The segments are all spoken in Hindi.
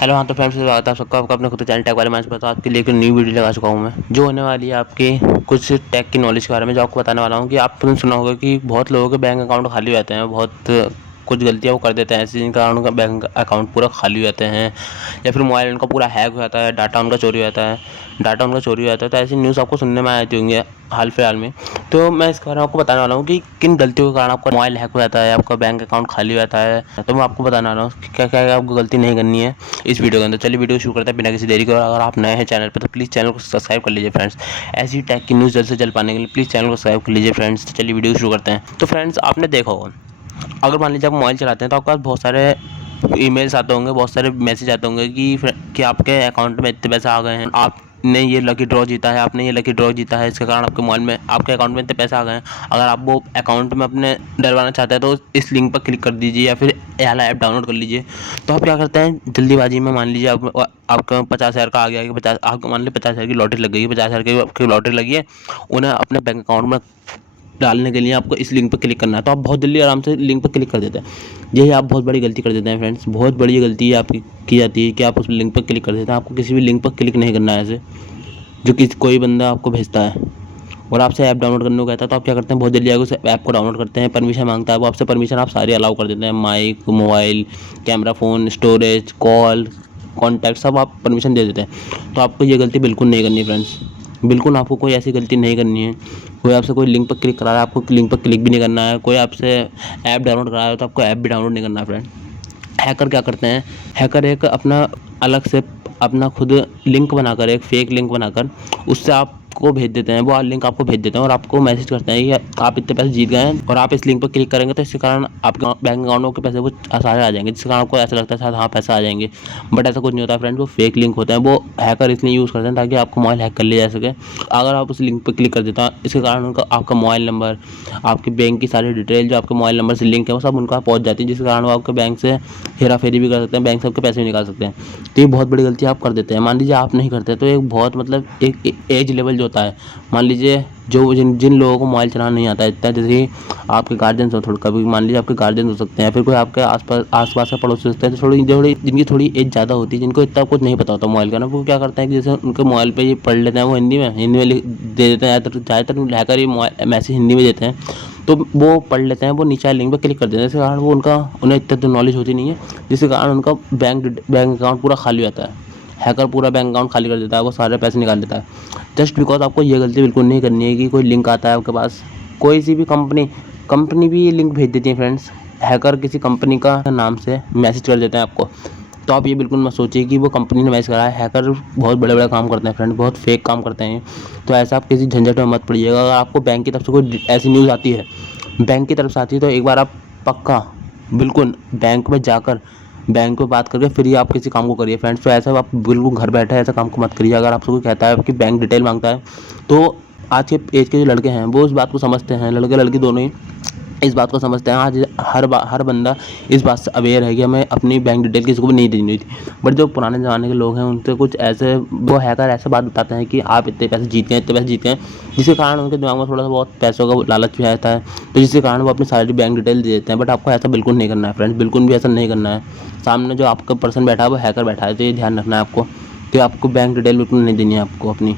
हेलो। हाँ तो फ्रेंड्स, स्वागत है आप सबका आपका अपने खुद के चैनल टेक वाले मंच पर। तो आपके लिए एक न्यू वीडियो लगा चुका हूँ मैं, जो होने वाली है आपके कुछ टेक की नॉलेज के बारे में, जो आपको बताने वाला हूँ कि आपने सुना होगा कि बहुत लोगों के बैंक अकाउंट खाली हो जाते हैं, बहुत कुछ गलतियाँ वो कर देते हैं ऐसी जिनके कारण उनका बैंक अकाउंट पूरा खाली हो जाते हैं, या फिर मोबाइल उनका पूरा हैक हो जाता है, डाटा उनका चोरी हो जाता है। तो ऐसी न्यूज़ आपको सुनने में आती होंगी हाल फिलहाल में। तो मैं इसके बारे में आपको बताने वाला हूँ कि किन गलतियों के कारण आपका मोबाइल हैक हो जाता है, आपका बैंक अकाउंट खाली हो जाता है। तो मैं आपको बताने वाला हूँ कि क्या क्या आपको गलती नहीं करनी है इस वीडियो के अंदर। चलिए वीडियो शुरू करते हैं बिना किसी देरी के। और अगर आप नए हैं चैनल पर तो प्लीज़ चैनल को सब्सक्राइब कर लीजिए फ्रेंड्स। ऐसी टैग की न्यूज़ जल्द से जल्द पाने के लिए प्लीज़ चैनल को सब्सक्राइब कर लीजिए फ्रेंड्स। तो चलिए वीडियो शुरू करते हैं। तो फ्रेंड्स, आपने देखा होगा, अगर मान लीजिए आप मोबाइल चलाते हैं तो आपके पास बहुत सारे ईमेल्स आते होंगे, बहुत सारे मैसेज आते होंगे कि आपके अकाउंट में इतने पैसे आ गए हैं, आपने ये लकी ड्रॉ जीता है, आपने ये लकी ड्रॉ जीता है, इसके कारण आपके मोबाइल में आपके अकाउंट में इतने पैसे आ गए हैं। अगर आप वो अकाउंट में अपने डलवाना चाहते हैं तो इस लिंक पर क्लिक कर दीजिए या फिर ये वाला ऐप डाउनलोड कर लीजिए। तो आप क्या करते हैं, जल्दीबाजी में मान लीजिए आपका 50,000 का आ गया कि 50 आपको मान लीजिए 50,000 की लॉटरी लग गई है, 50,000 की आपकी लॉटरी लगी है, उन्हें अपने बैंक अकाउंट में डालने के लिए आपको इस लिंक पर क्लिक करना है। तो आप बहुत जल्दी आराम से लिंक पर क्लिक कर देते हैं। यही आप बहुत बड़ी गलती कर देते हैं फ्रेंड्स, बहुत बड़ी गलती है आपकी की जाती है कि आप उस लिंक पर क्लिक कर देते हैं। आपको किसी भी लिंक पर क्लिक नहीं करना है ऐसे, जो कि कोई बंदा आपको भेजता है और आपसे ऐप डाउनलोड करने को कहता है। तो आप क्या करते हैं, बहुत जल्दी आगे उस ऐप को डाउनलोड करते हैं, परमिशन मांगता है वो आपसे, परमिशन आप सारी अलाउ कर देते हैं, mic, mobile, camera, phone, storage, call, contact, सब आप परमिशन दे देते हैं। तो आपको ये गलती बिल्कुल नहीं करनी फ्रेंड्स, बिल्कुल आपको कोई ऐसी गलती नहीं करनी है। कोई आपसे कोई लिंक पर क्लिक करा रहा है, आपको लिंक पर क्लिक भी नहीं करना है। कोई आपसे ऐप डाउनलोड करा रहा है तो आपको ऐप भी डाउनलोड नहीं करना है फ्रेंड। हैकर क्या करते हैं, हैकर एक अपना अलग से अपना खुद लिंक बनाकर, एक फेक लिंक बनाकर उससे आपको भेज देते हैं, वो लिंक आपको भेज देते हैं और आपको मैसेज करते हैं कि आप इतने पैसे जीत गए हैं और आप इस लिंक पर क्लिक करेंगे तो इसके कारण आपके बैंक अकाउंट के पैसे वो सारे आ जाएंगे, जिसके कारण आपको ऐसा लगता है शायद हाँ पैसा आ जाएंगे, बट ऐसा कुछ नहीं होता फ्रेंड्स। वो फेक लिंक होता है, वो हैकर इसलिए यूज़ करते हैं ताकि आपको मोबाइल हैक कर लिया जा सके। अगर आप उस लिंक पर क्लिक कर देते हैं, इसके कारण उनका आपका मोबाइल नंबर, आपके बैंक की सारी डिटेल जो आपके मोबाइल नंबर से लिंक है वो सब उनका पहुंच जाती है, जिसके कारण वो आपके बैंक से हेरा फेरी भी कर सकते हैं, बैंक से आपके पैसे भी निकाल सकते हैं। तो ये बहुत बड़ी गलती आप कर देते हैं। मान लीजिए आप नहीं करते तो एक बहुत मतलब एक एज लेवल जो होता है, मान लीजिए जो जिन जिन लोगों को मोबाइल चलाना नहीं आता है इतना, जैसे कि आपके गार्जियंस हो, थोड़ा कभी मान लीजिए आपके गार्जियन हो सकते हैं, फिर कोई आपके आसपास का पड़ोसी हो सकते हैं, तो थोड़ी जिनकी थोड़ी एज ज़्यादा होती है, जिनको इतना कुछ नहीं पता होता मोबाइल का ना, वो क्या करते हैं कि जैसे उनके मोबाइल पे ये पढ़ लेते हैं, वो हिंदी में दे देते हैं। ज़्यादातर हैकर ये मैसेज हिंदी में देते हैं, तो वो पढ़ लेते हैं, वो नीचे लिंक पर क्लिक कर देते हैं, जिसके कारण वो उन्हें इतना तो नॉलेज होती नहीं है, जिसके कारण उनका बैंक अकाउंट पूरा खाली हो जाता है। हैकर पूरा बैंक अकाउंट खाली कर देता है, वो सारे पैसे निकाल देता है। जस्ट बिकॉज आपको ये गलती बिल्कुल नहीं करनी है कि कोई लिंक आता है आपके पास, कोई सी भी कंपनी भी ये लिंक भेज देती है फ्रेंड्स। हैकर किसी कंपनी का नाम से मैसेज कर देते हैं आपको, तो आप ये बिल्कुल मत सोचिए कि वो कंपनी ने मैसेज करा है। हैकर बहुत बड़े बड़े काम करते हैं फ्रेंड, बहुत फेक काम करते हैं। तो ऐसा आप किसी झंझट में मत पड़िएगा। अगर आपको बैंक की तरफ से कोई ऐसी न्यूज़ आती है, बैंक की तरफ से आती है, तो एक बार आप पक्का बिल्कुल बैंक में जाकर बैंक में बात करके फिर ही आप किसी काम को करिए फ्रेंड्स। तो ऐसा आप बिल्कुल घर बैठे ऐसा काम को मत करिए। अगर आपसे कोई कहता है कि बैंक डिटेल मांगता है, तो आज के एज के जो लड़के हैं वो इस बात को समझते हैं, लड़के लड़की दोनों ही इस बात को समझते हैं। आज हर बंदा इस बात से अवेयर है कि हमें अपनी बैंक डिटेल किसी को भी नहीं देनी थी। बट जो पुराने ज़माने के लोग हैं उनसे कुछ ऐसे वो हैकर ऐसे बात बताते हैं कि आप इतने पैसे जीते हैं, इतने पैसे जीते हैं, जिसके कारण उनके दिमाग में थोड़ा सा बहुत पैसों का लालच भी आता है, तो जिसके कारण वो अपनी सारी बैंक डिटेल दे देते हैं। बट आपको ऐसा बिल्कुल नहीं करना है फ्रेंड्स, बिल्कुल भी ऐसा नहीं करना है। सामने जो आपका पर्सन बैठा है वो हैकर बैठा है, तो ये ध्यान रखना है आपको कि आपको बैंक डिटेल बिल्कुल नहीं देनी है आपको अपनी।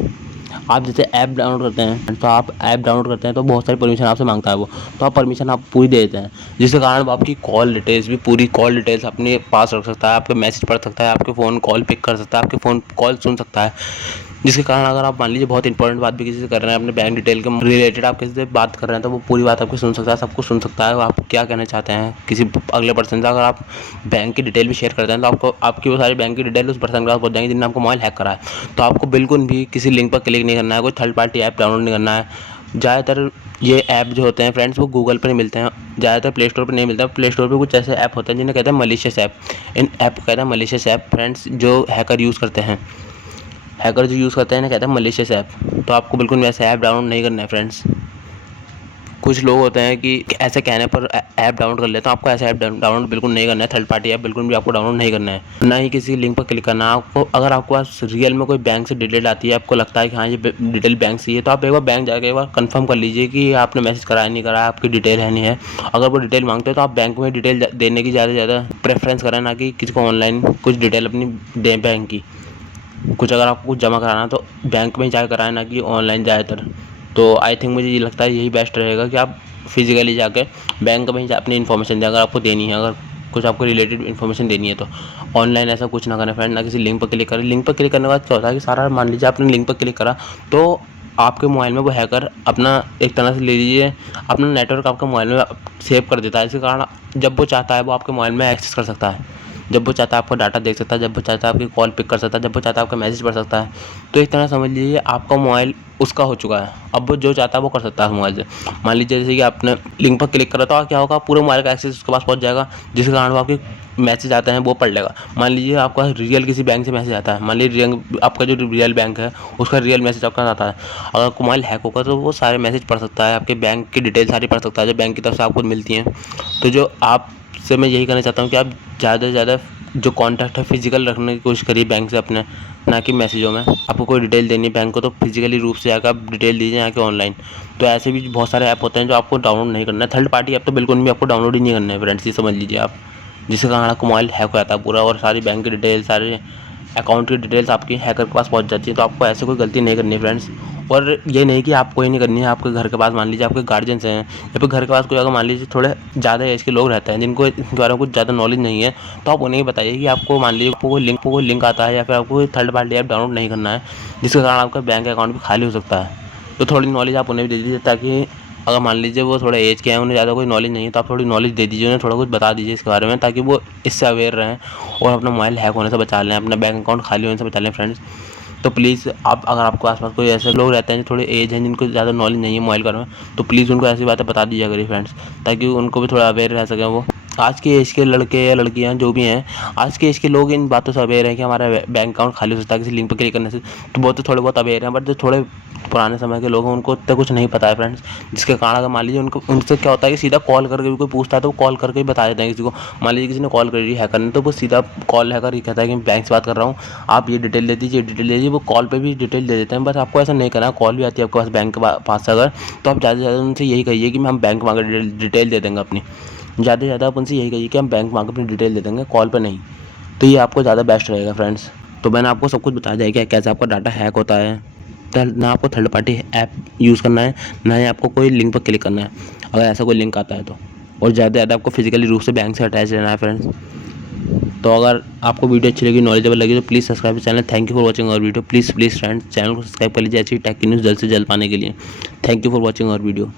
आप जैसे ऐप डाउनलोड करते हैं, तो आप ऐप डाउनलोड करते हैं तो बहुत सारी परमिशन आपसे मांगता है वो, तो आप परमिशन आप पूरी दे देते हैं, जिसके कारण वो आपकी कॉल डिटेल्स भी पूरी कॉल डिटेल्स अपने पास रख सकता है, आपके मैसेज पढ़ सकता है, आपके फ़ोन कॉल पिक कर सकता है, आपके फ़ोन कॉल सुन सकता है। जिसके कारण अगर आप मान लीजिए बहुत इंपॉर्टेंट बात भी किसी से कर रहे हैं, अपने बैंक डिटेल के रिलेटेड आप किसी से बात कर रहे हैं, तो वो पूरी बात आपकी सुन सकता है, सब कुछ सुन सकता है। आप क्या कहना चाहते हैं किसी अगले पर्सन से, अगर आप बैंक की डिटेल भी शेयर करते हैं तो आपको आपकी वो सारी बैंक की डिटेल उस पर्सन के पास पहुंच जाएंगे जिनने आपको मोबाइल हैक करा है। तो आपको बिल्कुल भी किसी लिंक पर क्लिक नहीं करना है, कोई थर्ड पार्टी ऐप डाउनलोड नहीं करना है। ज़्यादातर ये ऐप जो होते हैं फ्रेंड्स वो गूगल पर नहीं मिलते हैं, ज़्यादातर प्ले स्टोर पर नहीं मिलता। प्ले स्टोर पर कुछ ऐसे ऐप होते हैं जिन्हें कहते हैं मलिशियस ऐप। इन ऐप को कहते हैं मलिशियस ऐप फ्रेंड्स, जो हैकर यूज़ करते हैं, इन्हें कहते हैं मलिशियस ऐप। तो आपको बिल्कुल वैसे ऐप डाउनलोड नहीं करना है फ्रेंड्स। कुछ लोग होते हैं कि ऐसे कहने पर ऐप डाउनलोड कर लेते हैं। आपको ऐसा ऐप डाउनलोड बिल्कुल नहीं करना है, थर्ड पार्टी ऐप बिल्कुल भी आपको डाउनलोड नहीं करना है, ना ही किसी लिंक पर क्लिक करना है आपको। अगर आपके पास रियल में कोई बैंक से डिटेल आती है, आपको लगता है कि हाँ ये डिटेल बैंक से ही है, तो आप एक बार बैंक जाकर एक बार कंफर्म कर लीजिए कि आपने मैसेज कराया नहीं कराया, आपकी डिटेल है नहीं है। अगर वो डिटेल मांगते हैं तो आप बैंक में डिटेल देने की ज़्यादा से ज़्यादा प्रेफरेंस करें, ना कि किसी को ऑनलाइन कुछ डिटेल अपनी दें बैंक की। कुछ अगर आपको कुछ जमा कराना है तो बैंक में जाकर कराएं, ना कि ऑनलाइन ज़्यादातर। तो आई थिंक मुझे ये लगता है यही बेस्ट रहेगा कि आप फिजिकली जाके बैंक में ही अपनी इन्फॉर्मेशन दें, अगर आपको देनी है, अगर कुछ आपको रिलेटेड इन्फॉर्मेशन देनी है तो। ऑनलाइन ऐसा कुछ ना करें फ्रेंड, ना किसी लिंक पर क्लिक करें। लिंक पर क्लिक करने के बाद क्या होता है कि सारा, मान लीजिए आपने लिंक पर क्लिक करा तो आपके मोबाइल में वो हैकर अपना, एक तरह से ले लीजिए, अपना नेटवर्क आपके मोबाइल में सेव कर देता है। इसके कारण जब वो चाहता है वो आपके मोबाइल में एक्सेस कर सकता है, जब वो चाहता है आपका डाटा देख सकता है, जब वो चाहता है आपकी कॉल पिक कर सकता है, जब वो चाहता है आपका मैसेज पढ़ सकता है। तो एक तरह समझ लीजिए आपका मोबाइल उसका हो चुका है, अब वो जो चाहता है वो कर सकता है मोबाइल से। मान लीजिए जैसे कि आपने लिंक पर क्लिक करा तो क्या होगा, पूरे मोबाइल का एक्सेस उसके पास पहुंच जाएगा, जिसके कारण वो आपके मैसेज आते हैं वो पढ़ लेगा। मान लीजिए आपका रियल किसी बैंक से मैसेज आता है, मान लीजिए आपका जो रियल बैंक है उसका रियल मैसेज आपका आता है, अगर आपको मोबाइल हैक होगा तो वो सारे मैसेज पढ़ सकता है, आपके बैंक की डिटेल सारी पढ़ सकता है जो बैंक की तरफ से आपको मिलती हैं। तो जो आपसे मैं यही कहना चाहता हूँ कि आप ज़्यादा से ज़्यादा जो कॉन्टैक्ट है फिजिकल रखने की कोशिश करिए बैंक से अपने, ना कि मैसेजों में। आपको कोई डिटेल देनी है बैंक को तो फिजिकली रूप से आकर आप डिटेल दीजिए, यहाँ के ऑनलाइन। तो ऐसे भी बहुत सारे ऐप होते हैं जो आपको डाउनलोड नहीं करना है, थर्ड पार्टी ऐप तो बिल्कुल भी आपको डाउनलोड ही नहीं करना है फ्रेंड्स, ये समझ लीजिए आप। जिसके कारण आपका मोबाइल हैक हो जाता है पूरा, और सारी बैंक की डिटेल, सारे अकाउंट की डिटेल्स आपकी हैकर के पास पहुंच जाती है। तो आपको ऐसे कोई गलती नहीं करनी है फ्रेंड्स। और ये नहीं कि आपको ही नहीं करनी है, आपके घर के पास मान लीजिए आपके गार्जियंस हैं, या फिर घर के पास कोई अगर मान लीजिए थोड़े ज़्यादा एज के लोग रहते हैं जिनको इनके बारे में कुछ ज़्यादा नॉलेज नहीं है, तो आप उन्हें बताइए कि आपको मान लीजिए आपको कोई लिंक आता है या फिर आपको कोई थर्ड पार्टी ऐप डाउनलोड नहीं करना है, जिसके कारण आपका बैंक अकाउंट भी खाली हो सकता है। तो थोड़ी नॉलेज आप उन्हें भी दे दीजिए, ताकि अगर मान लीजिए वो थोड़ा एज के हैं, उन्हें ज़्यादा कोई नॉलेज नहीं है, तो आप थोड़ी नॉलेज दे दीजिए, उन्हें थोड़ा कुछ बता दीजिए इसके बारे में, ताकि वो इससे अवेयर रहें और अपना मोबाइल हैक होने से बचा लें, अपना बैंक अकाउंट खाली होने से बचा लें फ्रेंड्स। तो प्लीज़ आप, अगर आपके आसपास कोई ऐसे लोग रहते हैं जो थोड़े एज हैं, जिनको ज़्यादा नॉलेज नहीं है मोबाइल के बारे में, तो प्लीज़ उनको ऐसी बातें बता दीजिए करिए फ्रेंड्स, ताकि उनको भी थोड़ा अवेयर रह सकें वो। आज के एज के लड़के या लड़कियां जो भी हैं, आज के एज के लोग इन बातों से अवेयर हैं कि हमारा बैंक अकाउंट खाली हो सकता है किसी लिंक पर क्लिक करने से, तो वो तो थोड़े बहुत अवेयर हैं, बट जो थोड़े पुराने समय के लोग हैं उनको इतना कुछ नहीं पता है फ्रेंड्स। जिसके कारण अगर मान लीजिए उनको, उनसे क्या होता है कि सीधा कॉल करके भी कोई पूछता है तो वो कॉल करके ही बता देते हैं किसी को। मान लीजिए किसी ने कॉल करी हैकर ने, तो वो सीधा कॉल हैकर ये कहता है कि मैं बैंक से बात कर रहा हूँ, आप ये डिटेल दे दीजिए, डिटेल दे दीजिए। वो कॉल पे भी डिटेल दे देते हैं, बस आपको ऐसा नहीं करना है। कॉल भी आती है आपके पास बैंक के पास से अगर, तो आप ज़्यादा से ज़्यादा उनसे यही कहिए कि हम बैंक में आकर डिटेल दे देंगे अपनी। ज़्यादा से ज़्यादा आप उनसे यही कहिए कि हम बैंक में आकर अपनी डिटेल दे देंगे, कॉल पर नहीं। तो ये आपको ज़्यादा बेस्ट रहेगा फ्रेंड्स। तो मैंने आपको सब कुछ बता दिया कि कैसे आपका डाटा हैक होता है। ना आपको थर्ड पार्टी ऐप यूज़ करना है, ना ही आपको कोई लिंक पर क्लिक करना है अगर ऐसा कोई लिंक आता है तो। और ज़्यादा से ज़्यादा आपको फिजिकली रूप से बैंक से अटैच रहना है फ्रेंड्स। तो अगर आपको वीडियो अच्छी लगी, नॉलेजेबल लगी, तो please subscribe channel. Thank you for watching our video. Please friends channel को सब्सक्राइब कर लीजिए ऐसी टेक की न्यूज़ जल्द से जल्द पाने के लिए। Thank you for watching our video.